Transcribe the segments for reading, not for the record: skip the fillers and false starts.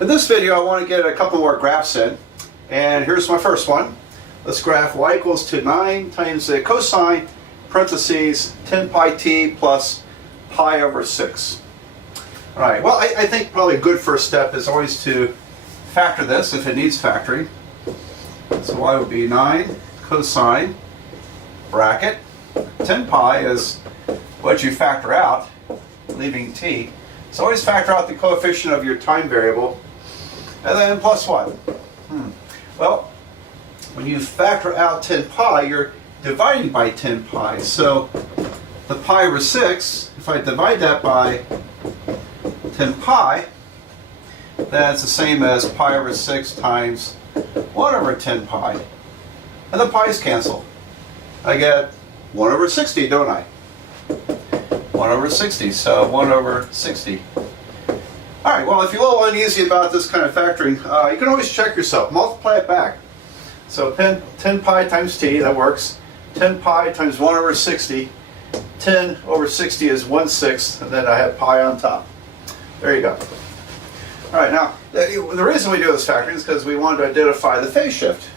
In this video, I want to get a couple more graphs in, and here's my first one. Let's graph y equals to 9 times the cosine parentheses 10 pi t plus pi over 6. All right, well, I think probably a good first step is always to factor this if it needs factoring. So y would be 9 cosine bracket 10 pi is what you factor out, leaving t. So always factor out the coefficient of your time variable, and then plus what? Well, when you factor out 10 pi, you're dividing by 10 pi. So the pi over 6, if I divide that by 10 pi, that's the same as pi over 6 times 1 over 10 pi. And the pi's cancel. I get 1 over 60, don't I? 1 over 60, so 1 over 60. Alright, well, if you're a little uneasy about this kind of factoring, you can always check yourself. Multiply it back. So 10 pi times t, that works. 10 pi times 1 over 60. 10 over 60 is 1/6, and then I have pi on top. There you go. Alright, now, the reason we do this factoring is because we want to identify the phase shift.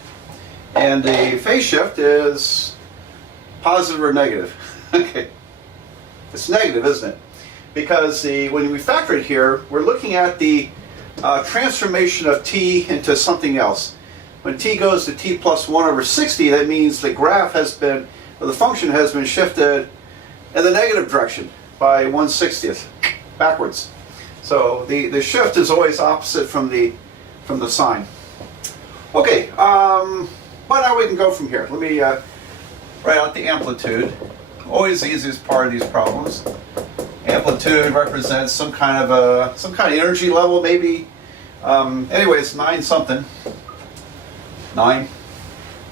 And the phase shift is positive or negative. Okay. It's negative, isn't it? Because when we factor it here, we're looking at the transformation of t into something else. When t goes to t plus 1 over 60, that means the graph has been, or the function has been shifted in the negative direction by 1/60th, backwards. So the shift is always opposite from the sign. Okay, but now we can go from here. Let me write out the amplitude. Always the easiest part of these problems. Amplitude represents some kind of energy level, maybe. Anyway, it's 9 something. 9,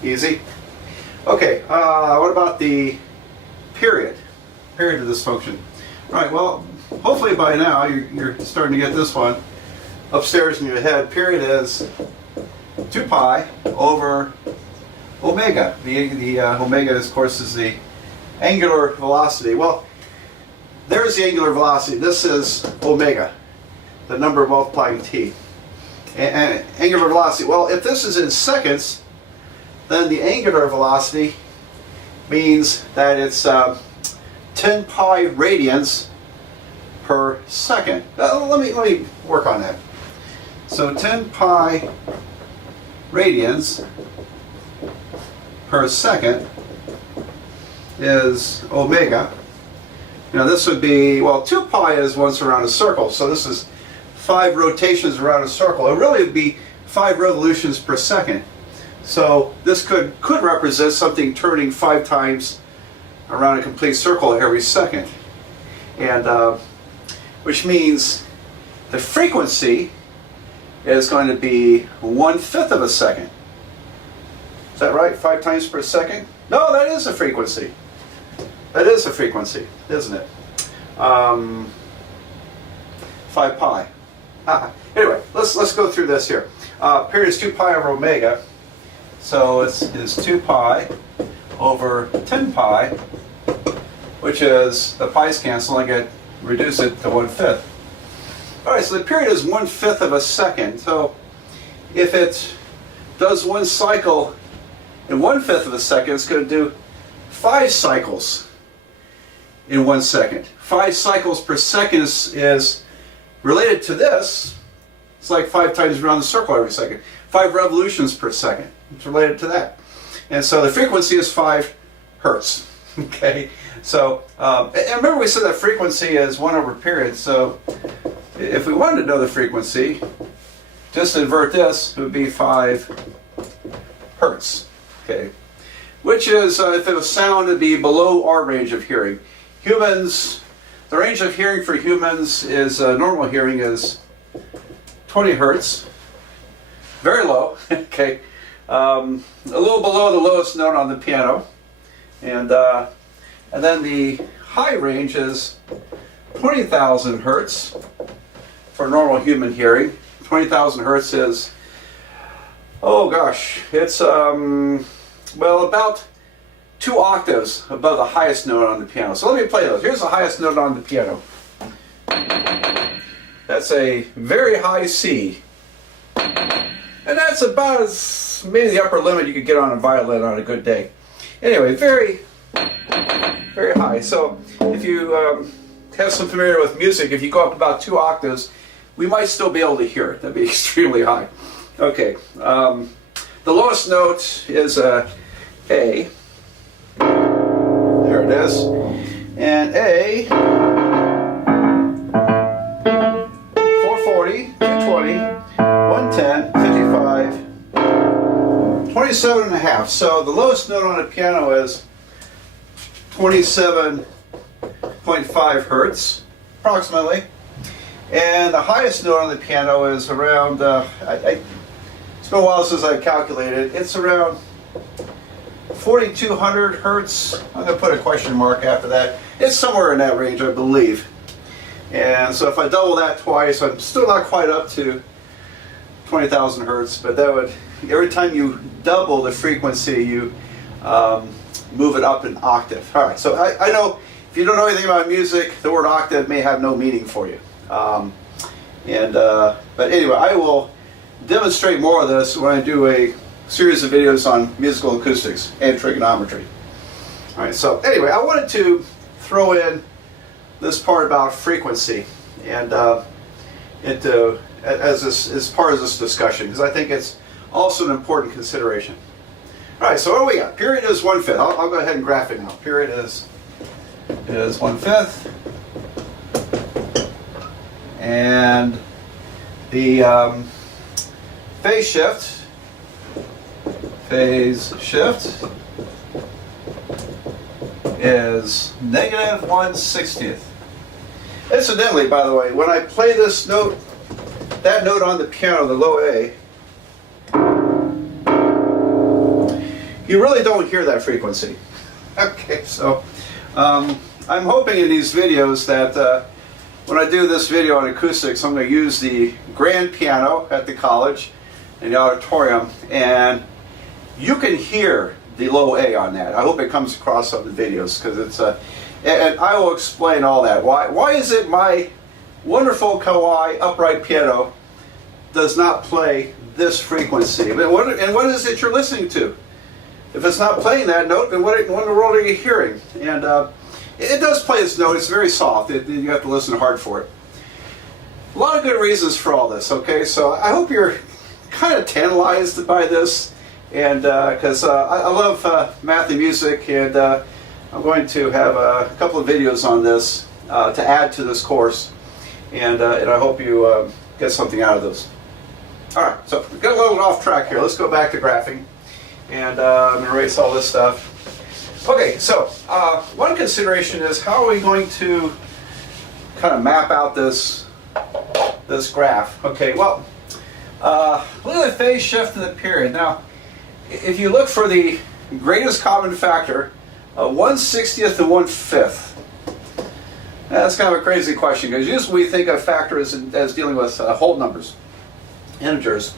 easy. Okay, what about the period? Period of this function. All right. Well, hopefully by now you're starting to get this one upstairs in your head. Period is 2 pi over omega. The omega, of course, is the angular velocity. Well, there's the angular velocity. This is omega, the number multiplying t. And angular velocity, well, if this is in seconds, then the angular velocity means that it's 10 pi radians per second. Let me work on that. So 10 pi radians per second is omega. Now this would be, well, 2 pi is once around a circle, so this is 5 rotations around a circle. It really would be 5 revolutions per second. So this could represent something turning 5 times around a complete circle every second. And which means the frequency is going to be 1/5 of a second. Is that right? 5 times per second? No, that is a frequency. That is a frequency, isn't it? 5 pi. Anyway, let's go through this here. Period is 2 pi over omega. So it's 2 pi over 10 pi, which is, the pi's cancel, I reduce it to 1/5. All right, so the period is 1/5 of a second. So if it does one cycle in 1/5 of a second, it's going to do 5 cycles in 1 second. 5 cycles per second is related to this. It's like 5 times around the circle every second. 5 revolutions per second. It's related to that. And so the frequency is 5 hertz. Okay, so and remember we said that frequency is 1 over period. So if we wanted to know the frequency, just invert this, it would be 5 hertz. Okay, which is, if it was sound, it'd be below our range of hearing. Humans, the range of hearing for humans is, normal hearing is 20 hertz. Very low, okay. A little below the lowest note on the piano. And then the high range is 20,000 hertz for normal human hearing. 20,000 hertz is, oh gosh, it's, well, about 2 octaves above the highest note on the piano. So let me play those. Here's the highest note on the piano. That's a very high C. And that's about as maybe the upper limit you could get on a violin on a good day. Anyway, very, very high. So if you have some familiarity with music, if you go up about 2 octaves, we might still be able to hear it. That'd be extremely high. Okay, the lowest note is A. There it is. And A, 440, 220, 110, 55, 27 and a half. So the lowest note on a piano is 27.5 hertz, approximately. And the highest note on the piano is around, it's been a while since I calculated, it's around 4,200 hertz. I'm going to put a question mark after that. It's somewhere in that range, I believe. And so if I double that twice, I'm still not quite up to 20,000 hertz, but that would, every time you double the frequency, you move it up an octave. All right, so I know if you don't know anything about music, the word octave may have no meaning for you. But anyway, I will demonstrate more of this when I do a series of videos on musical acoustics and trigonometry. All right, so anyway, I wanted to throw in this part about frequency and as part of this discussion, because I think it's also an important consideration. All right, so what do we got? Period is 1/5. I'll go ahead and graph it now. Period is 1/5. And the phase shift is -1/60. Incidentally, by the way, when I play this note, that note on the piano, the low A, you really don't hear that frequency. Okay, so I'm hoping in these videos that when I do this video on acoustics, I'm going to use the grand piano at the college in the auditorium, and you can hear the low A on that. I hope it comes across on the videos, because it's and I will explain all that. Why is it my wonderful Kawai upright piano does not play this frequency? And what is it you're listening to? If it's not playing that note, then what in the world are you hearing? And it does play this note. It's very soft. You have to listen hard for it. A lot of good reasons for all this. Okay, so I hope you're kind of tantalized by this, and because I love math and music, and I'm going to have a couple of videos on this to add to this course, and I hope you get something out of those. All right, so we got a little off track here. Let's go back to graphing, and I'm going to erase all this stuff. Okay, so one consideration is, how are we going to kind of map out this graph? Okay, well, look at the phase shift in the period. Now, if you look for the greatest common factor, 1/60th and 1/5. That's kind of a crazy question, because usually we think of factors as dealing with whole numbers, integers,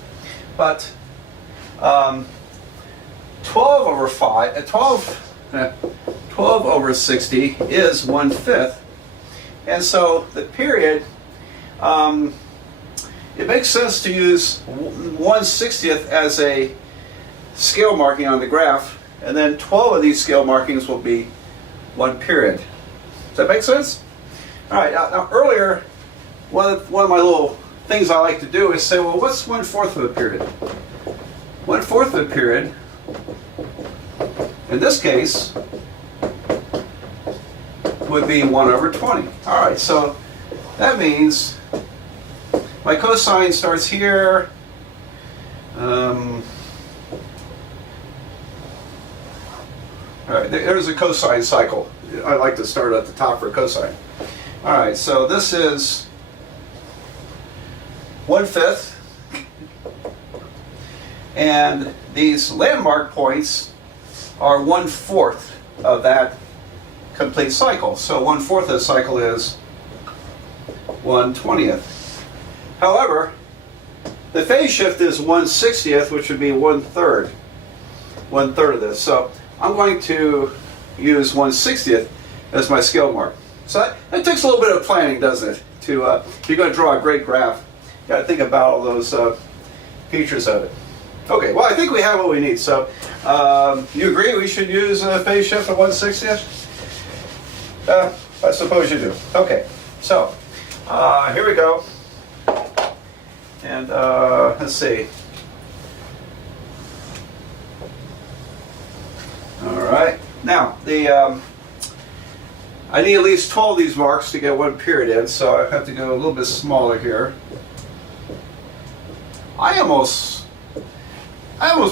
but 12 over 60 is 1/5, and so the period, it makes sense to use 1/60th as a scale marking on the graph, and then 12 of these scale markings will be one period. Does that make sense? All right, now earlier, one of my little things I like to do is say, well, what's 1/4 of a period? 1/4 of a period, in this case, would be 1/20. All right, so that means my cosine starts here. All right, there's a cosine cycle. I like to start at the top for a cosine. All right, so this is 1/5, and these landmark points are 1/4 of that complete cycle. So 1/4 of the cycle is 1/20th. However, the phase shift is 1/60th, which would be 1/3 of this. So I'm going to use 1/60th as my scale mark. So that takes a little bit of planning, doesn't it? If you're going to draw a great graph, you got to think about all those features of it. Okay, well, I think we have what we need. So, you agree we should use a phase shift of 1/60th? I suppose you do. Okay, so here we go. And let's see. All right. Now, I need at least 12 of these marks to get one period in, so I have to go a little bit smaller here. I almost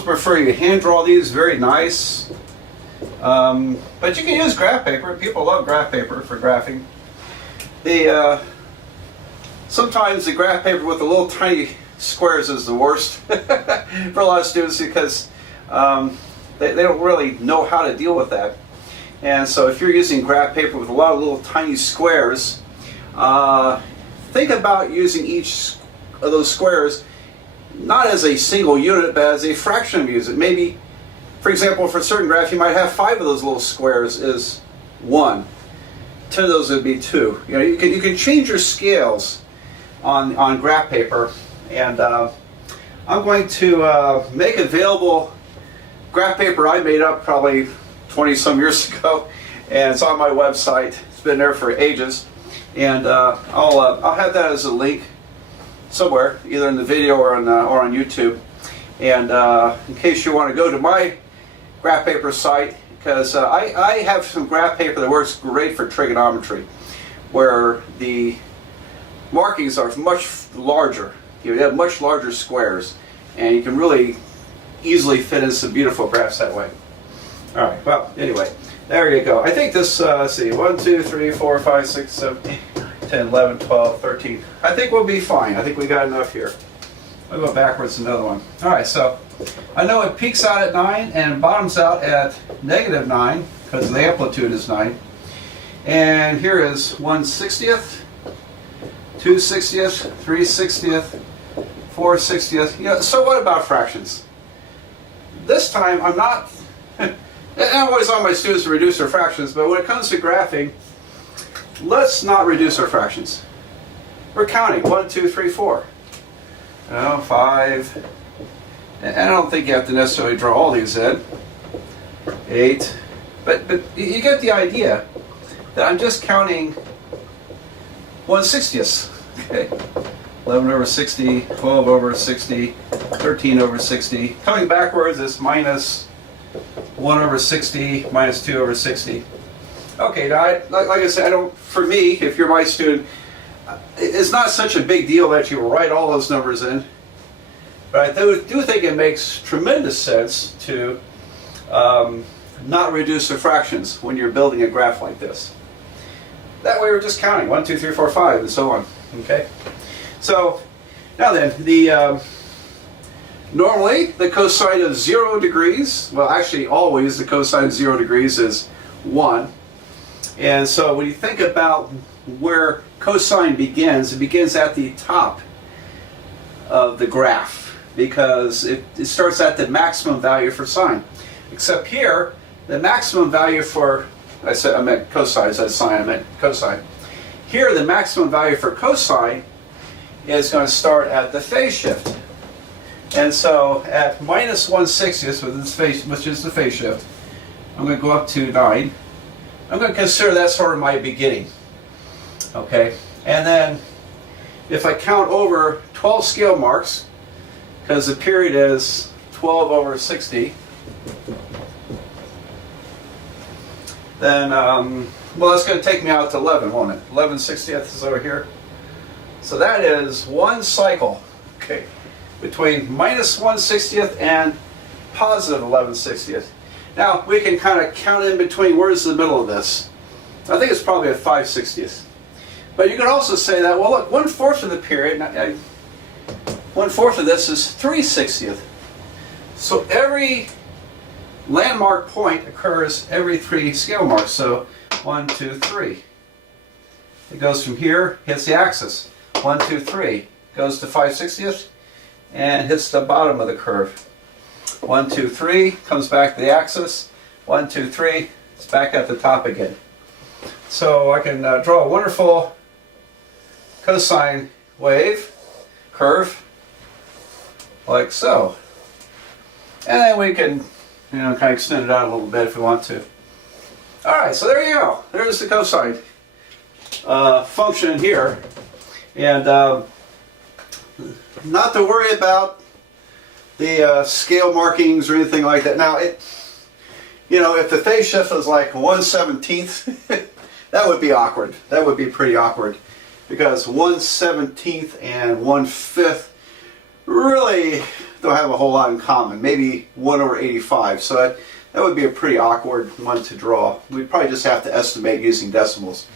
prefer you hand draw these, very nice. But you can use graph paper. People love graph paper for graphing. Sometimes the graph paper with the little tiny squares is the worst for a lot of students because they don't really know how to deal with that. And so if you're using graph paper with a lot of little tiny squares, think about using each of those squares not as a single unit, but as a fraction of unit. Maybe, for example, for a certain graph, you might have 5 of those little squares is 1. 10 of those would be 2. You know, you can change your scales on graph paper, and I'm going to make available graph paper I made up probably 20 some years ago, and it's on my website. It's been there for ages, and I'll have that as a link somewhere, either in the video or on YouTube. And in case you want to go to my graph paper site, because I have some graph paper that works great for trigonometry, where the markings are much larger. You have much larger squares, and you can really easily fit in some beautiful graphs that way. All right, well, anyway, there you go. I think this, let's see, 1, 2, 3, 4, 5, 6, 7, 8, 10, 11, 12, 13. I think we'll be fine. I think we got enough here. I'll go backwards another one. All right, so I know it peaks out at 9 and bottoms out at -9 because the amplitude is 9. And here is 1/60th, 2/60th, 3/60th, 4/60th. You know, so what about fractions? This time I'm not, I'm always on my students to reduce their fractions, but when it comes to graphing, let's not reduce our fractions. We're counting 1, 2, 3, 4. 5. And I don't think you have to necessarily draw all these in. 8. But you get the idea that I'm just counting 1/60ths. Okay. 11 over 60, 12 over 60, 13 over 60. Coming backwards is minus 1 over 60, minus 2 over 60. Okay, now like I said, for me, if you're my student, it's not such a big deal that you write all those numbers in. But I do think it makes tremendous sense to not reduce the fractions when you're building a graph like this. That way we're just counting 1, 2, 3, 4, 5, and so on. Okay? So, now then, normally the cosine of 0 degrees, well actually always the cosine of 0 degrees is 1. And so when you think about where cosine begins, it begins at the top of the graph because it starts at the maximum value for sine. Except here, the maximum value for, I meant cosine, I said sine, I meant cosine. Here, the maximum value for cosine is going to start at the phase shift. And so at minus 1/60th, which is the phase shift, I'm going to go up to 9. I'm going to consider that sort of my beginning. Okay, and then if I count over 12 scale marks, because the period is 12 over 60, then, well, that's going to take me out to 11, won't it? 11/60th is over here. So that is one cycle, okay, between minus 1/60th and positive 11/60th. Now, we can kind of count in between. Where's the middle of this? I think it's probably at 5/60th. But you can also say that, well, look, 1/4 of the period, 1/4 of this is 3/60th. So every landmark point occurs every 3 scale marks. So 1, 2, 3. It goes from here, hits the axis. 1, 2, 3. Goes to 5/60th and hits the bottom of the curve. 1, 2, 3. Comes back to the axis. 1, 2, 3. It's back at the top again. So I can draw a wonderful cosine wave curve like so. And then we can, kind of extend it out a little bit if we want to. All right, so there you go. There's the cosine function here. And not to worry about the scale markings or anything like that. Now, if the phase shift was like 1/17, that would be awkward. That would be pretty awkward, because 1/17 and 1/5 really don't have a whole lot in common. Maybe 1/85. So that would be a pretty awkward one to draw. We'd probably just have to estimate using decimals.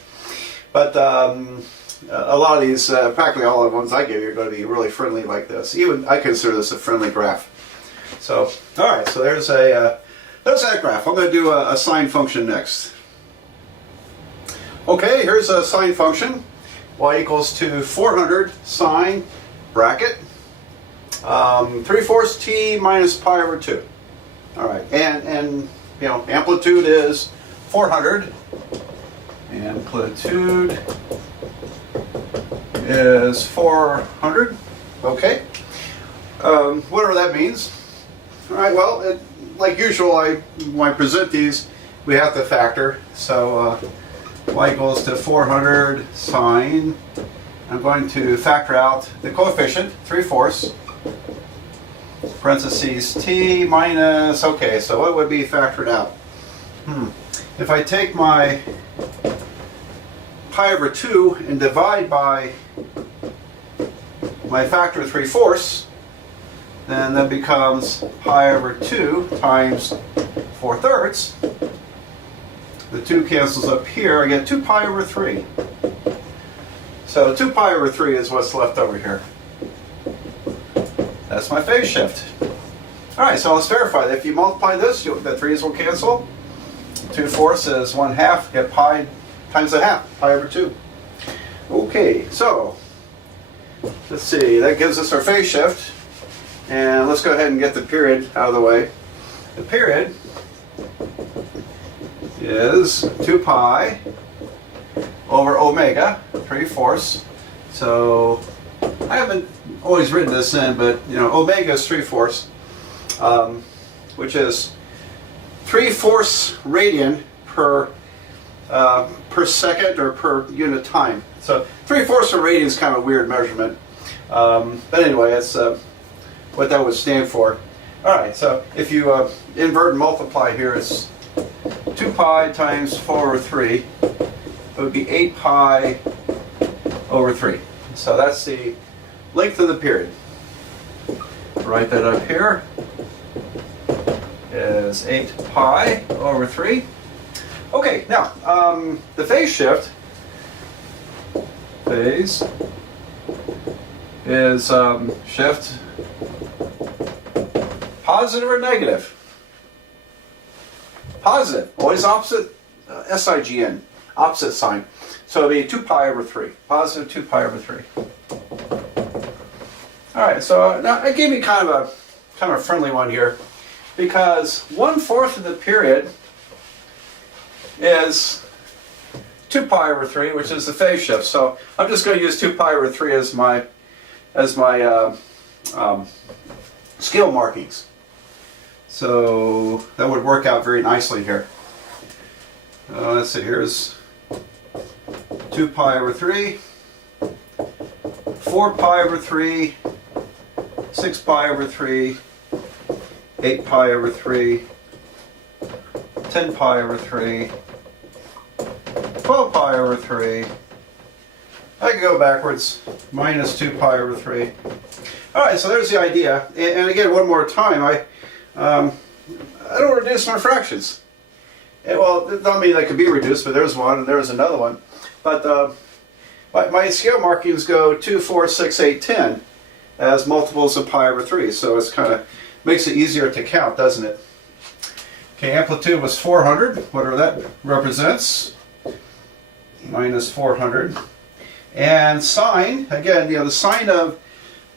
But a lot of these, practically all of the ones I give you, are going to be really friendly like this. Even I consider this a friendly graph. So, all right. So there's that graph. I'm going to do a sine function next. Okay, here's a sine function. Y equals to 400 sine bracket 3/4 t minus pi over 2. All right, and amplitude is 400. Amplitude is 400. Okay. Whatever that means. All right. Well, like usual, when I present these, we have to factor. So y equals to 400 sine. I'm going to factor out the coefficient 3/4 parentheses t minus. Okay. So what would be factored out? If I take my pi over 2 and divide by my factor 3/4, then that becomes pi over 2 times 4/3. The 2 cancels up here. I get 2 pi over 3. So 2 pi over 3 is what's left over here. That's my phase shift. All right, so let's verify that if you multiply this, the 3's will cancel. 2/4 is 1/2. Get pi times a half, pi over 2. Okay, so let's see. That gives us our phase shift. And let's go ahead and get the period out of the way. The period is 2 pi over omega 3/4. So I haven't always written this in, but omega is 3/4, which is 3/4 radian per second or per unit time. So 3/4 of radian is kind of a weird measurement, but anyway, that's what that would stand for. All right, so if you invert and multiply here, it's 2 pi times 4 over 3. It would be 8 pi over 3. So that's the length of the period. Write that up here. Is 8 pi over 3. Okay, now the phase shift is shift positive or negative? Positive, always opposite, SIGN, opposite sign. So it'll be 2 pi over 3, positive 2 pi over 3. All right, so now I gave you kind of a friendly one here, because 1/4 of the period is 2 pi over 3, which is the phase shift. So I'm just going to use 2 pi over 3 as my scale markings. So that would work out very nicely here. Let's see, here's 2 pi over 3, 4 pi over 3, 6 pi over 3, 8 pi over 3, 10 pi over 3, 12 pi over 3. I can go backwards, minus 2 pi over 3. All right, so there's the idea. And again, one more time, I don't reduce my fractions. Well, it doesn't mean they could be reduced, but there's one and there's another one. But my scale markings go 2, 4, 6, 8, 10 as multiples of pi over 3. So it's kind of makes it easier to count, doesn't it? Okay, amplitude was 400, whatever that represents, minus 400. And sine, again, the sine of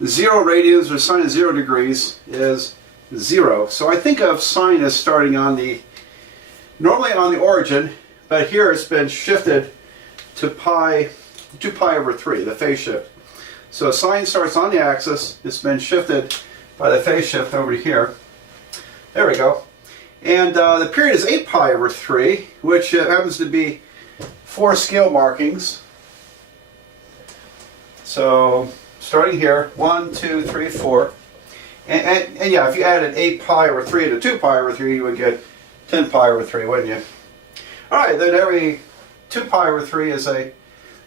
0 radians or sine of 0 degrees is 0. So I think of sine as starting normally on the origin, but here it's been shifted to 2 pi over 3, the phase shift. So sine starts on the axis, it's been shifted by the phase shift over here. There we go. And the period is 8 pi over 3, which happens to be 4 scale markings. So starting here, 1, 2, 3, 4. And yeah, if you added 8 pi over 3 to 2 pi over 3, you would get 10 pi over 3, wouldn't you? Alright, then every 2 pi over 3 is a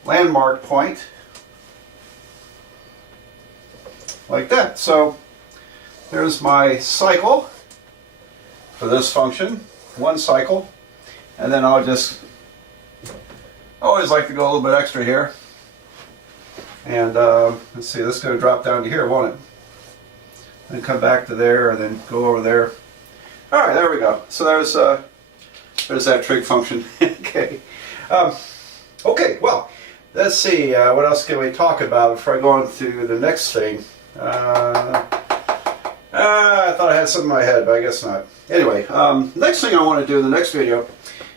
landmark point. Like that. So there's my cycle for this function, one cycle. And then I always like to go a little bit extra here. And let's see, this is going to drop down to here, won't it? And come back to there, and then go over there. All right, there we go. So there's that trig function. Okay. Okay. Well, let's see. What else can we talk about before I go on to the next thing? I thought I had something in my head, but I guess not. Anyway, next thing I want to do in the next video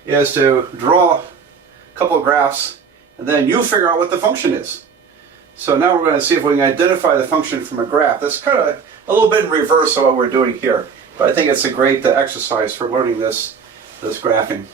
is to draw a couple of graphs, and then you figure out what the function is. So now we're going to see if we can identify the function from a graph. That's kind of a little bit in reverse of what we're doing here, but I think it's a great exercise for learning this graphing.